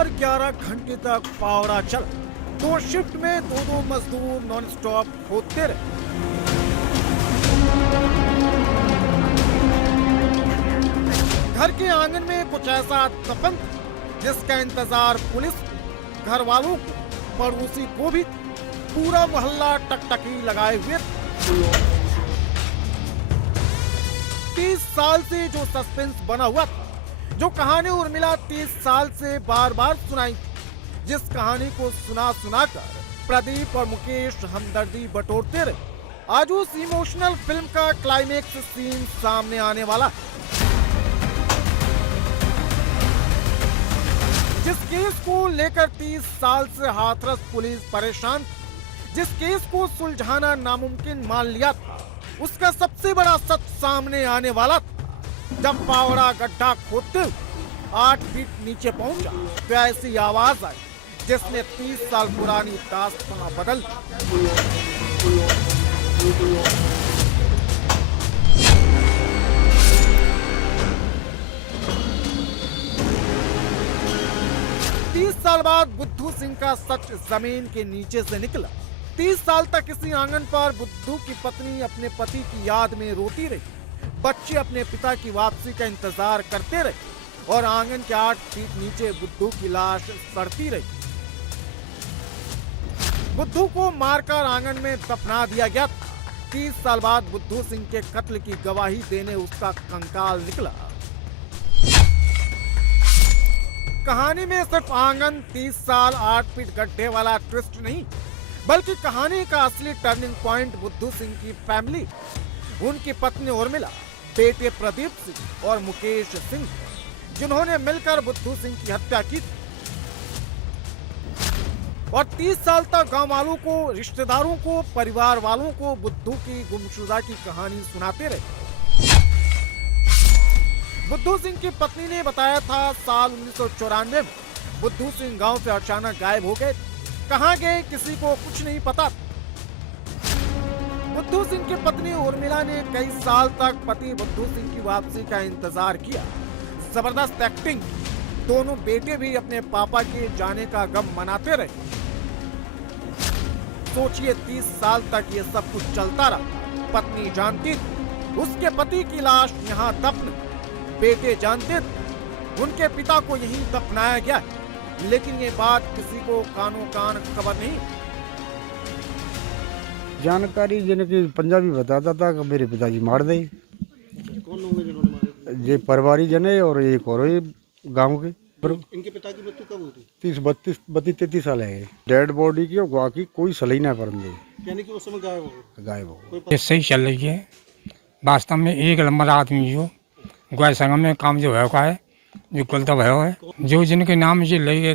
लगातार 11 घंटे तक पावड़ा चल, 2 शिफ्ट में 2 मजदूर नॉन स्टॉप खोदते रहे। घर के आंगन में कुछ ऐसा दफन जिसका इंतजार पुलिस, घर वालों को, पड़ोसी को भी, पूरा मोहल्ला टकटकी लगाए हुए। 30 साल से जो सस्पेंस बना हुआ था, जो कहानी उर्मिला 30 साल से बार बार सुनाई, जिस कहानी को सुना कर प्रदीप और मुकेश हमदर्दी बटोरते रहे, आज उस इमोशनल फिल्म का क्लाइमेक्स सीन सामने आने वाला है। जिस केस को लेकर 30 साल से हाथरस पुलिस परेशान, जिस केस को सुलझाना नामुमकिन मान लिया था, उसका सबसे बड़ा सच सामने आने वाला था जब पावड़ा गड्ढा खोदते हुए 8 फीट नीचे पहुंचा तो ऐसी आवाज आई जिसने 30 साल पुरानी दास्तां बदल दी। 30 साल बाद बुद्धू सिंह का सच जमीन के नीचे से निकला। 30 साल तक इसी आंगन पर बुद्धू की पत्नी अपने पति की याद में रोती रही, बच्चे अपने पिता की वापसी का इंतजार करते रहे और आंगन के 8 फीट नीचे बुद्धू की लाश सड़ती रही। बुद्धू को मारकर आंगन में दफना दिया गया था। 30 साल बाद बुद्धू सिंह के कत्ल की गवाही देने उसका कंकाल निकला। कहानी में सिर्फ आंगन, 30 साल 8 फीट गड्ढे वाला ट्विस्ट नहीं, बल्कि कहानी का असली टर्निंग पॉइंट बुद्धू सिंह की फैमिली, उनकी पत्नी उर्मिला, बेटे प्रदीप सिंह और मुकेश सिंह, जिन्होंने मिलकर बुद्धू सिंह की हत्या की थी। और 30 साल तक गांव वालों को, रिश्तेदारों को, परिवार वालों को बुद्धू की गुमशुदा की कहानी सुनाते रहे। बुद्धू सिंह की पत्नी ने बताया था साल 1994 में बुद्धू सिंह गांव से अचानक गायब हो गए। कहां गए किसी को कुछ नहीं पता। बुद्धू सिंह की पत्नी उर्मिला ने कई साल तक पति बुद्धू सिंह की वापसी का इंतजार किया। जबरदस्त एक्टिंग। दोनों बेटे भी अपने पापा के जाने का गम मनाते रहे। सोचिए 30 साल तक ये सब कुछ चलता रहा। पत्नी जानती थी उसके पति की लाश यहाँ दफन, बेटे जानते थे उनके पिता को यहीं दफनाया गया है, लेकिन ये बात किसी को कानो कान खबर नहीं। जानकारी जिनकी पंजाबी बताता था कि मेरे पिताजी मार दे। कौन लोग जिन्होंने मारे? ये परिवारी जन है और एक और गांव के। इनके पिता की मृत्यु कब हुई थी? 32-33 साल है। डेड बॉडी की और गवा की कोई सलाई ना कर दे, यानी कि उस समय गायब हो गए। ये सही चल रही है। वास्तव में एक नंबर आदमी जो गोया संगम में काम जो है जो गलत भयो है, जो जिनके नाम ये ले गए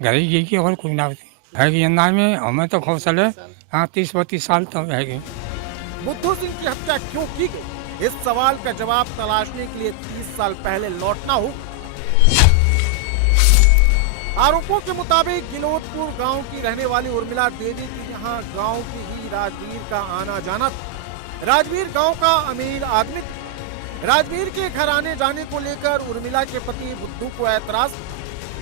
घर ही की और कोई ना है कि अंदाज में हमें तो कौशल है। हाँ, 30-32 साल तो है। बुद्धू सिंह की हत्या क्यों की गई, इस सवाल का जवाब तलाशने के लिए 30 साल पहले लौटना हो। आरोपों के मुताबिक गिलोदपुर गांव की रहने वाली उर्मिला देवी की यहाँ गांव की ही राजवीर का आना जाना था। राजवीर गांव का अमीर आदमी था। राजवीर के घर आने जाने को लेकर उर्मिला के पति बुद्धू को ऐतराज।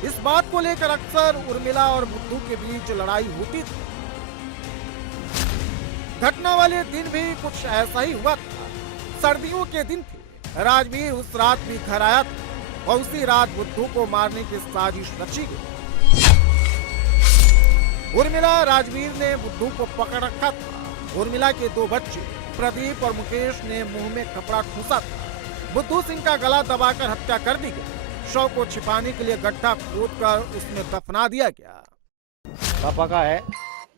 इस बात को लेकर अक्सर उर्मिला और बुद्धू के बीच लड़ाई होती थी। घटना वाले दिन भी कुछ ऐसा ही हुआ था। सर्दियों के दिन थे। राजवीर उस रात भी घर आया था और उसी रात बुद्धू को मारने की साजिश रची गई। उर्मिला, राजवीर ने बुद्धू को पकड़ रखा था। उर्मिला के 2 बच्चे प्रदीप और मुकेश ने मुंह में कपड़ा ठूसा था। बुद्धू सिंह का गला दबाकर हत्या कर दी गई। शव को छिपाने के लिए गड्ढा खोदकर उसमें दफना दिया गया। पापा का है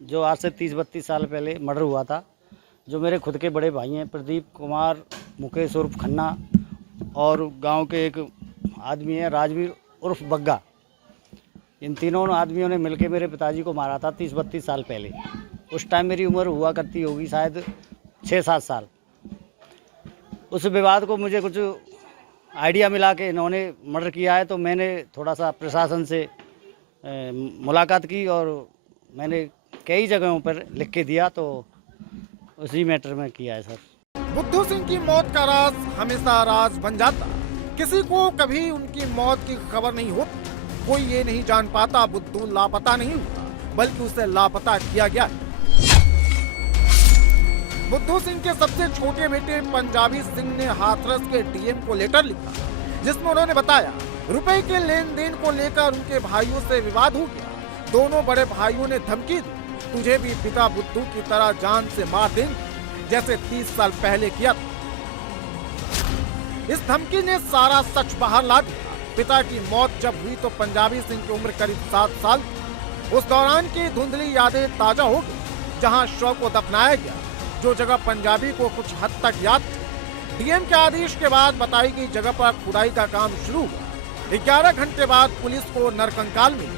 जो आज से 30-32 साल पहले मर्डर हुआ था। जो मेरे खुद के बड़े भाई हैं प्रदीप कुमार, मुकेश उर्फ खन्ना, और गांव के एक आदमी है राजवीर उर्फ बग्गा। इन तीनों आदमियों ने मिलकर मेरे पिताजी को मारा था 30-32 साल पहले। उस टाइम मेरी उम्र हुआ करती होगी शायद 6-7 साल। उस विवाद को मुझे कुछ आइडिया मिला कि इन्होंने मर्डर किया है, तो मैंने थोड़ा सा प्रशासन से मुलाकात की और मैंने कई जगहों पर लिख के दिया, तो उसी मैटर में किया है सर। बुद्धू सिंह की मौत का राज हमेशा राज बन जाता। किसी को कभी उनकी मौत की खबर नहीं होती। कोई ये नहीं जान पाता बुद्धू लापता नहीं हुआ, बल्कि उसे लापता किया गया। बुद्धू सिंह के सबसे छोटे बेटे पंजाबी सिंह ने हाथरस के डीएम को लेटर लिखा, जिसमें उन्होंने बताया रुपए के लेन देन को लेकर उनके भाइयों से विवाद हो गया। दोनों बड़े भाइयों ने धमकी दी, तुझे भी पिता बुद्धू की तरह जान से मार देंगे, जैसे 30 साल पहले किया था। इस धमकी ने सारा सच बाहर ला दिया। पिता की मौत जब हुई तो पंजाबी सिंह की उम्र करीब 7 साल। उस दौरान की धुंधली यादें ताजा हो गई, जहां शव को दफनाया गया, जो जगह पंजाबी को कुछ हद तक याद थी। डीएम के आदेश के बाद बताई गई जगह पर खुदाई का काम शुरू हुआ। 11 घंटे बाद पुलिस को नरकंकाल मिली।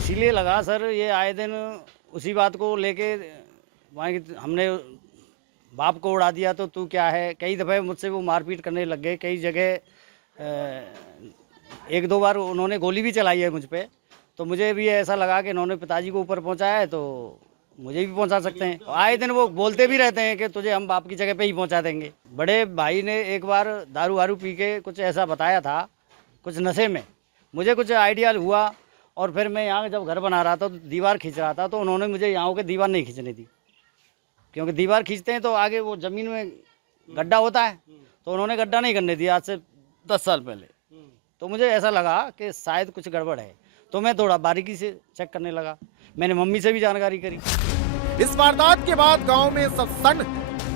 इसीलिए लगा सर, ये आए दिन उसी बात को लेके हमने बाप को उड़ा दिया तो तू क्या है। कई दफ़े मुझसे वो मारपीट करने लग गए। कई जगह 1-2 बार उन्होंने गोली भी चलाई है मुझ पे। तो मुझे भी ऐसा लगा कि इन्होंने पिताजी को ऊपर पहुंचाया है तो मुझे भी पहुंचा सकते हैं। आए दिन वो बोलते भी रहते हैं कि तुझे हम बाप की जगह पे ही पहुंचा देंगे। बड़े भाई ने एक बार दारू वारू पी के कुछ ऐसा बताया था, कुछ नशे में। मुझे कुछ आइडिया हुआ और फिर मैं यहाँ जब घर बना रहा था तो दीवार खींच रहा था, तो उन्होंने मुझे यहाँ के दीवार नहीं खींचने दी, क्योंकि दीवार खींचते हैं तो आगे वो ज़मीन में गड्ढा होता है, तो उन्होंने गड्ढा नहीं करने दिया आज से 10 साल पहले। तो मुझे ऐसा लगा कि शायद कुछ गड़बड़ है, तो मैं थोड़ा बारीकी से चेक करने लगा। मैंने मम्मी से भी जानकारी करी। इस वारदात के बाद गांव में सत्संग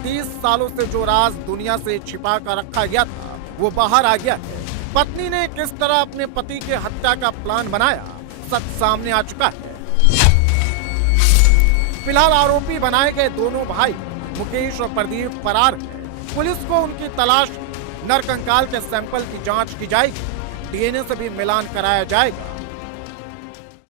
30 सालों से जो राज दुनिया से छिपा कर रखा गया था वो बाहर आ गया है। पत्नी ने किस तरह अपने पति के हत्या का प्लान बनाया, सच सामने आ चुका है। फिलहाल आरोपी बनाए गए दोनों भाई मुकेश और प्रदीप फरार हैं। पुलिस को उनकी तलाश, नरकंकाल के सैंपल की जांच की जाएगी, डीएनए से भी मिलान कराया जाएगा।